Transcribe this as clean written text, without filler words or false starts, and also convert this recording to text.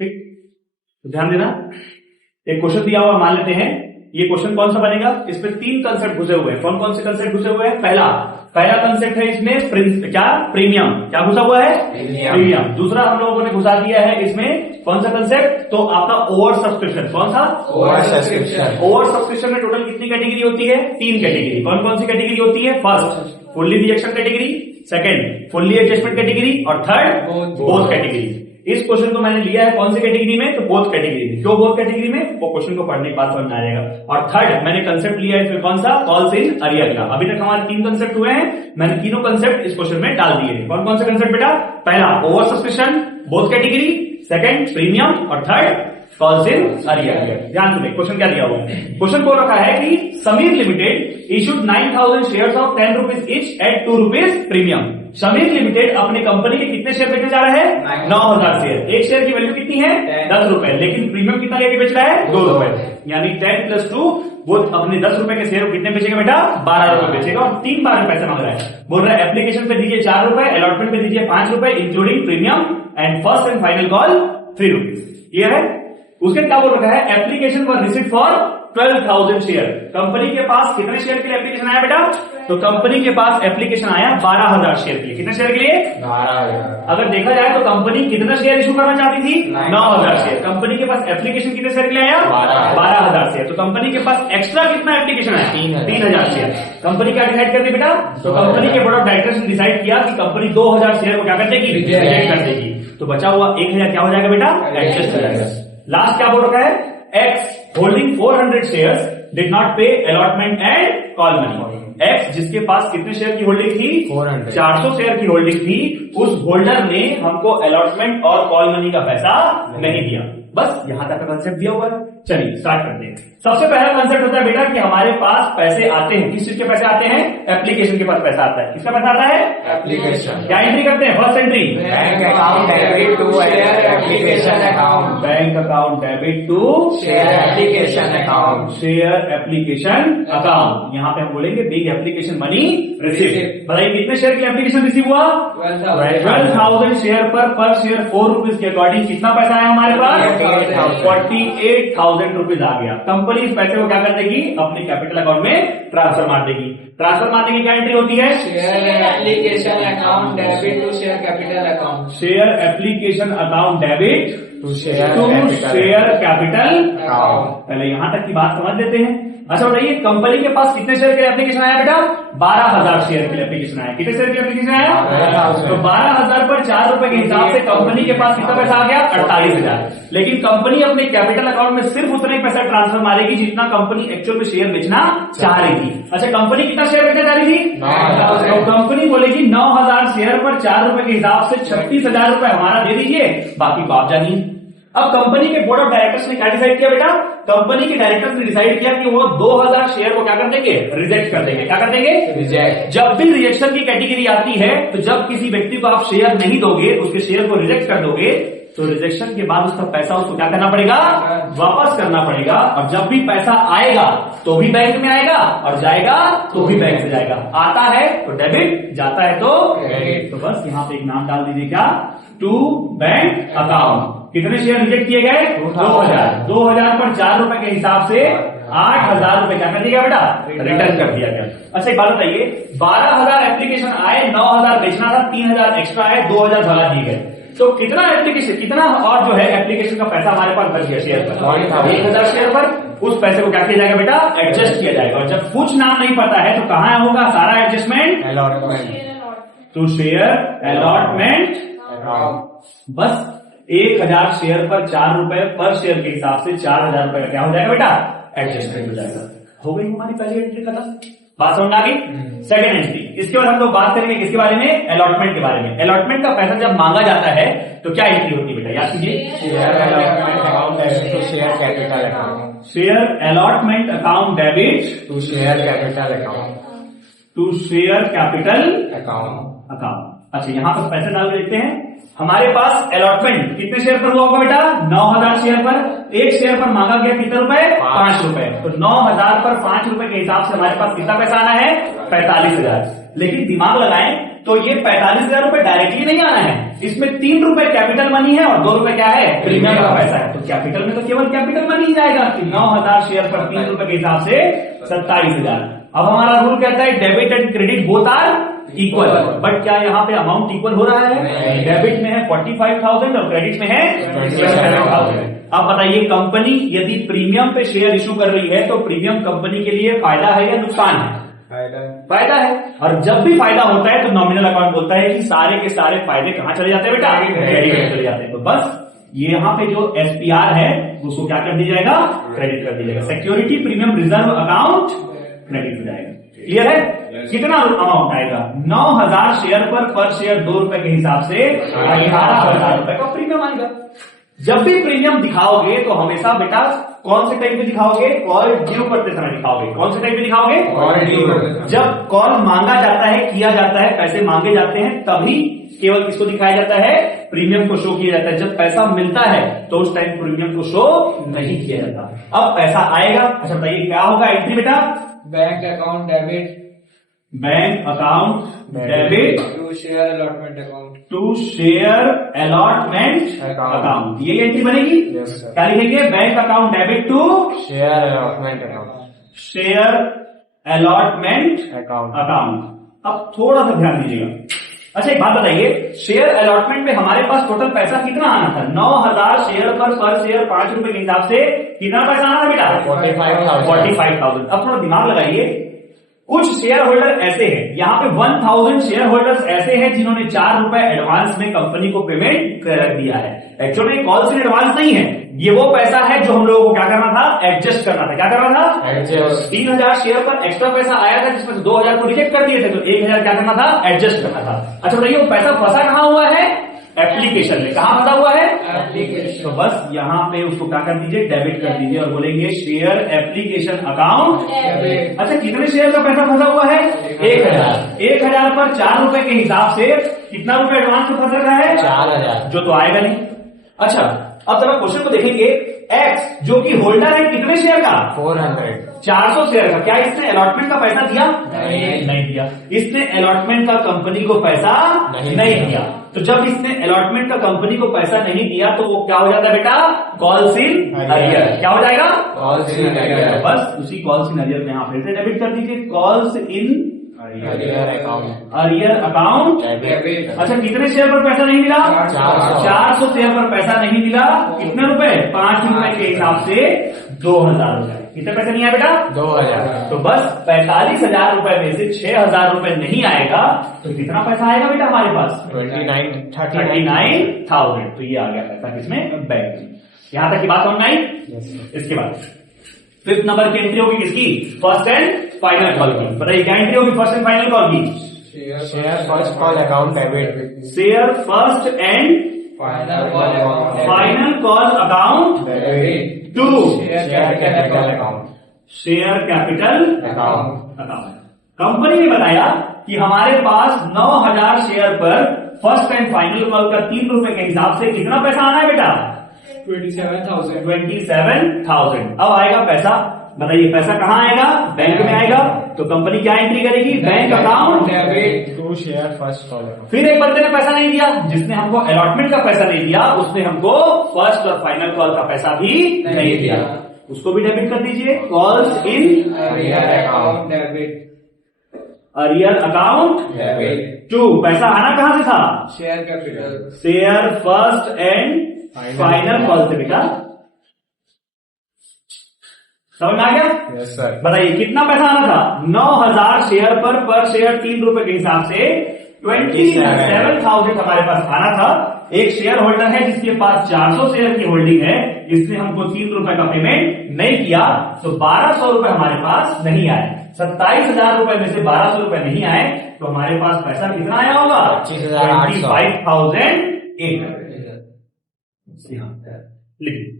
ठीक, तो ध्यान देना। एक क्वेश्चन दिया हुआ, मान लेते हैं ये क्वेश्चन कौन सा बनेगा, इसमें 3 कंसेप्ट घुसे हुए हैं। कौन कौन से कंसेप्ट घुसे हुए हैं? पहला कंसेप्ट है इसमें प्रीमियम। क्या घुसा हुआ है? प्रीमियम। दूसरा हम लोगों ने घुसा दिया है इसमें कौन सा कंसेप्ट, तो आपका ओवर सब्सक्रिप्शन। कौन सा? Over subscription. ओवर सब्सक्रिप्शन में टोटल कितनी कैटेगरी होती है? 3 कैटेगरी। कौन कौन सी कैटेगरी होती है? First fully rejection category, second fully adjustment category, और थर्ड बोथ कैटेगरी। इस क्वेश्चन को मैंने लिया है कौन सी कैटेगरी में, तो बोथ कैटेगरी में। क्यों बोथ कैटेगरी में, वो क्वेश्चन को पढ़ने के बाद समझ में आ जाएगा। और थर्ड मैंने कंसेप्ट लिया है इसमें कौन सा, कॉल्स इन अरियर का। अभी तक हमारे 3 कंसेप्ट हुए हैं, मैंने तीनों कंसेप्ट इस क्वेश्चन में डाल दिए हैं। कौन कौन से कंसेप्ट बेटा? पहला over subscription both category, second premium, और थर्ड कॉल्स इन अरियर। ध्यान सुने क्वेश्चन क्या दिया हुआ है। क्वेश्चन को रखा है कि Sameer limited issued 9000 shares of 10 rupees each at 2 rupees premium. Sameer limited अपने कंपनी के कितने शेयर बेचने जा रहा है? 9000 शेयर। एक शेयर की वैल्यू कितनी है? 10 रुपए, लेकिन प्रीमियम कितना लेके बेच रहा है? 2 रुपए, यानी 10 + 2 वो अपने 10 रुपए के शेयर कितने बेचेगा बेटा? 12 रुपए बेचेगा। और 3 बार में पैसे मांग रहा है, बोल रहा है एप्लीकेशन पे दीजिए 4 रुपए, अलॉटमेंट पे दीजिए 5 रुपए including premium, and first and final call 3 rupees. ये है। उसके क्या बोल रखा है, application for receipt for 12,000 share. Company के पास कितने शेयर के लिए एप्लीकेशन आया बेटा? तो कंपनी के पास एप्लीकेशन आया 12,000 शेयर के लिए। कितने शेयर के लिए? 12,000। अगर देखा जाए तो कंपनी कितना शेयर इशू करना चाहती थी? 9,000 शेयर। कंपनी के पास एप्लीकेशन कितने शेयर के लिए आया? 12,000 शेयर। तो कंपनी के पास एक्स्ट्रा कितना एप्लीकेशन आया? 3,000 शेयर। कंपनी क्या डिसाइड कर दी बेटा? तो कंपनी के बोर्ड ऑफ डायरेक्टर्स ने डिसाइड किया कि कंपनी 2,000 शेयर को क्या कर देगी? रिजेक्ट कर देगी। तो बचा हुआ 1,000 क्या हो जाएगा बेटा? एडजस्ट हो जाएगा। लास्ट क्या बोल रखा है, x holding 400 shares did not pay allotment and call money. X जिसके पास कितने शेयर की होल्डिंग थी? 400 शेयर की होल्डिंग थी, उस होल्डर ने हमको अलॉटमेंट और कॉल मनी का पैसा नहीं दिया। बस यहां तक का कंसेप्ट दिया हुआ है। चलिए स्टार्ट करते हैं। सबसे पहला कंसेप्ट होता है बेटा कि हमारे पास पैसे आते हैं। किस चीज के पैसे आते हैं? एप्लीकेशन के पास पैसा आता है। किसका पैसा आता है? एप्लीकेशन। क्या एंट्री करते हैं? First entry bank account debit to share application account. Bank account debit to share application account. Share application account. यहाँ पे हम बोलेंगे बिग एप्लीकेशन मनी रिसीव। बताइए कितने शेयर की एप्लीकेशन रिसीव हुआ? 12,000 शेयर पर शेयर 4 रुपीज के अकॉर्डिंग कितना पैसा आया हमारे पास? 48,000 रुपीज आ गया। कंपनी इस पैसे को क्या कर देगी? अपने कैपिटल अकाउंट में ट्रांसफर मार देगी। ट्रांसफर मारने की क्या एंट्री होती है? Share application account debit to share capital account. Share application account debit to share capital account. पहले यहां तक की बात समझ लेते हैं। अच्छा बताइए कंपनी के पास कितने शेयर के एप्लीकेशन आया बेटा? 12,000 शेयर के एप्लीकेशन आया। कितने शेयर के एप्लीकेशन आया? 12,000। तो 12,000 पर 4 रुपए के हिसाब से कंपनी के पास कितना पैसा आ गया? 48,000। लेकिन कंपनी अपने कैपिटल अकाउंट में सिर्फ उतना ही पैसा ट्रांसफर मारेगी जितना कंपनी एक्चुअल में शेयर बेचना चाह रही थी। अच्छा कंपनी कितना शेयर बेचना चाह रही थी? 9,000। तो कंपनी बोलेगी 9,000 शेयर पर 4 रुपए के हिसाब से 36,000 रुपए हमारा दे दीजिए, बाकी को आप जानिए। अब कंपनी के बोर्ड ऑफ डायरेक्टर्स ने क्या डिसाइड किया बेटा? कंपनी के डायरेक्टर्स ने डिसाइड किया कि वो 2,000 शेयर को क्या कर देंगे? रिजेक्ट कर देंगे। क्या कर देंगे? रिजेक्ट। जब भी रिजेक्शन की कैटेगरी आती है तो जब किसी व्यक्ति को आप शेयर नहीं दोगे, उसके शेयर को रिजेक्ट कर दोगे, तो रिजेक्शन के बाद उसका पैसा उसको क्या करना पड़ेगा? वापस करना पड़ेगा। और जब भी पैसा आएगा तो भी बैंक में आएगा और जाएगा तो भी बैंक में जाएगा। आता है तो डेबिट, जाता है तो क्रेडिट। तो बस यहाँ पे एक नाम डाल दीजिए, क्या? To bank account. कितने शेयर रिजेक्ट किए गए? 2,000। 2,000 पर 4 रुपए के हिसाब से 8,000 रुपए क्या कर दिया बेटा? रिटर्न कर दिया गया। अच्छा एक बात बताइए, 12,000 एप्लीकेशन आए, 9,000 बेचना था, 3,000 एक्स्ट्रा है, 2,000 भगा दिए गए। तो कितना एप्लीकेशन, कितना और जो है एप्लीकेशन का पैसा हमारे पास बच गया शेयर पर? 1,000 शेयर पर। उस पैसे को क्या किया जाएगा बेटा? एडजस्ट किया जाएगा। और जब कुछ नाम नहीं पता है तो कहां होगा सारा adjustment? Allotment to share allotment account. बस 1,000 शेयर पर 4 रुपए पर शेयर के हिसाब से 4,000 रुपए क्या हो जाएगा बेटा? एडजस्टमेंट हो जाएगा। हो गई हमारी पहली एंट्री खत्म। बात समझ आ गई? सेकंड एंट्री, इसके बाद हम लोग बात करेंगे किसके बारे में? अलॉटमेंट के बारे में। अलॉटमेंट का पैसा जब मांगा जाता है तो क्या एंट्री होती है बेटा? याद कीजिए, share allotment account debit to share capital account. Share allotment account debit to share capital account. To share capital account. अच्छा यहाँ पर पैसे डाल के देखते हैं। हमारे पास अलॉटमेंट कितने शेयर पर हुआ होगा बेटा? 9,000 शेयर पर। एक शेयर पर मांगा गया कितने रुपए? 5 रुपए। तो 9,000 पर 5 रुपए के हिसाब से हमारे पास कितना पैसा आना है? 45,000। लेकिन दिमाग लगाएं तो ये 45,000 रुपए डायरेक्टली नहीं आना है, इसमें 3 रुपए कैपिटल मनी है और 2 रुपए क्या है, प्रीमियम का पैसा है। तो कैपिटल में तो केवल कैपिटल मनी ही जाएगा कि 9,000 शेयर पर 3 रुपए के हिसाब से 27,000। अब हमारा रूल कहता है debit and credit both are equal, but क्या यहाँ पे अमाउंट इक्वल हो रहा है? डेबिट में है 45,000 और क्रेडिट में है 27,000। अब बताइए कंपनी यदि प्रीमियम पे शेयर इशू कर रही है तो प्रीमियम कंपनी के लिए फायदा है या नुकसान है? फायदा है। और जब भी फायदा होता है तो नॉमिनल अकाउंट बोलता है कि सारे के सारे फायदे कहां चले जाते हैं बेटा? क्रेडिट में चले जाते हैं। तो बस ये यहाँ पे जो एसपीआर है उसको क्या कर दिया जाएगा? क्रेडिट कर दिया जाएगा। Security premium reserve account credit हो जाएगा। क्लियर है? कितना अमाउंट आएगा? 9,000 शेयर पर शेयर 2 रुपए के हिसाब से 18,000 रुपए का प्रीमियम आएगा। जब भी प्रीमियम दिखाओगे तो हमेशा बेटा कौन से टाइप में दिखाओगे? कॉल ड्यू करते समय दिखाओगे। कौन से टाइप में दिखाओगे? जब कॉल मांगा जाता है, किया जाता है, पैसे मांगे जाते हैं, तभी केवल किसको दिखाया जाता है? प्रीमियम को शो किया जाता है। जब पैसा मिलता है तो उस टाइम प्रीमियम को शो नहीं किया जाता। अब पैसा आएगा, अच्छा बताइए क्या होगा एंट्री बेटा? Bank account debit, bank account debit to share allotment account, to share allotment account, ये एंट्री बनेगी। क्या लिखेंगे? Bank account debit to share allotment account, share allotment account. अब थोड़ा सा ध्यान दीजिएगा। अच्छा एक बात बताइए, शेयर अलॉटमेंट में हमारे पास टोटल पैसा कितना आना था? 9,000 शेयर पर शेयर 5 रुपए के हिसाब से कितना पैसा आना था बेटा? 45,000। अब थोड़ा दिमाग लगाइए, कुछ शेयर होल्डर ऐसे हैं, यहाँ पे 1,000 शेयर होल्डर्स ऐसे हैं जिन्होंने 4 रुपए एडवांस में कंपनी को पेमेंट कर दिया है। एक्चुअली कॉल से एडवांस नहीं है, ये वो पैसा है जो हम लोगों को क्या करना था? एडजस्ट करना था। क्या करना था? एडजस्ट। 3,000 शेयर पर एक्स्ट्रा पैसा आया था जिसमें से 2,000 को रिजेक्ट कर दिए थे, तो 1,000 क्या करना था? एडजस्ट करना था। अच्छा बताइए वो पैसा फंसा कहां हुआ है? एप्लीकेशन में। कहां फंसा हुआ है? एप्लीकेशन। तो बस यहाँ पे उसको क्या कर दीजिए? डेबिट कर दीजिए और बोलेंगे शेयर एप्लीकेशन अकाउंट। अच्छा कितने शेयर का पैसा फंसा हुआ है? 1,000। 1,000 पर 4 रुपए के हिसाब से कितना रुपए एडवांस में फंस रहा है? 4,000, जो तो आएगा नहीं। अच्छा अब जरा क्वेश्चन को देखेंगे, एक्स जो कि होल्डर है कितने शेयर का? 400 शेयर का। क्या इसने अलॉटमेंट का पैसा दिया? नहीं दिया। इसने अलॉटमेंट का कंपनी को पैसा नहीं दिया। तो जब इसने अलॉटमेंट का कंपनी को पैसा नहीं दिया तो वो क्या हो जाता है बेटा? Calls in arrear. क्या हो जाएगा? Calls in arrear. बस उसी कॉल्स इन अरियर में यहाँ फिर से डेबिट कर दीजिए, कॉल्स इन अरियर अकाउंट। अच्छा कितने शेयर पर पैसा नहीं मिला? 400 शेयर पर पैसा नहीं मिला। कितने रुपए? 5 रुपए के हिसाब से 2,000 रुपए। कितने पैसे नहीं आए बेटा? 2,000। तो बस 45,000 रुपए में से 6,000 रुपए नहीं आएगा तो कितना पैसा आएगा बेटा हमारे पास? 39,000। तो ये आ गया पैसा किसमें? बैंक में। यहां तक की बात समझ आई? इसके बाद फिफ्थ नंबर की एंट्री होगी किसकी? फर्स्ट एंड फाइनल कॉल की। बताइए क्या एंट्री होगी फर्स्ट एंड फाइनल कॉल की? Share first call account debit, share first and final call account debit to share capital account, share capital account. Company ने बताया कि हमारे पास 9,000 शेयर पर फर्स्ट एंड फाइनल कॉल का 3 रुपए के हिसाब से कितना पैसा आना है बेटा? 27,000। अब आएगा पैसा। बताइए पैसा कहां आएगा? बैंक में आएगा। तो कंपनी क्या एंट्री करेगी? Bank account debit to share first call account. फिर एक बंदे ने पैसा नहीं दिया, जिसने हमको अलॉटमेंट का पैसा नहीं दिया, उसने हमको फर्स्ट और फाइनल कॉल का पैसा भी नहीं दिया, उसको भी डेबिट कर दीजिए। Calls in arrear account debit, arrear account debit to. पैसा आना कहां से था? Share capital, share first and final call से बेटा। समझ में आ गया? Yes sir. बताइए कितना पैसा आना था? 9,000 शेयर पर शेयर 3 रुपए के हिसाब से 27,000 हमारे पास आना था। एक शेयर होल्डर है जिसके पास 400 शेयर की होल्डिंग है, इसने हमको 3 रुपए का पेमेंट नहीं किया, तो 1,200 रुपए हमारे पास नहीं आए। 27,000 रुपए में से 1,200 रुपए नहीं आए तो हमारे पास पैसा कितना आया होगा? 25,800। 25,008। लिखिए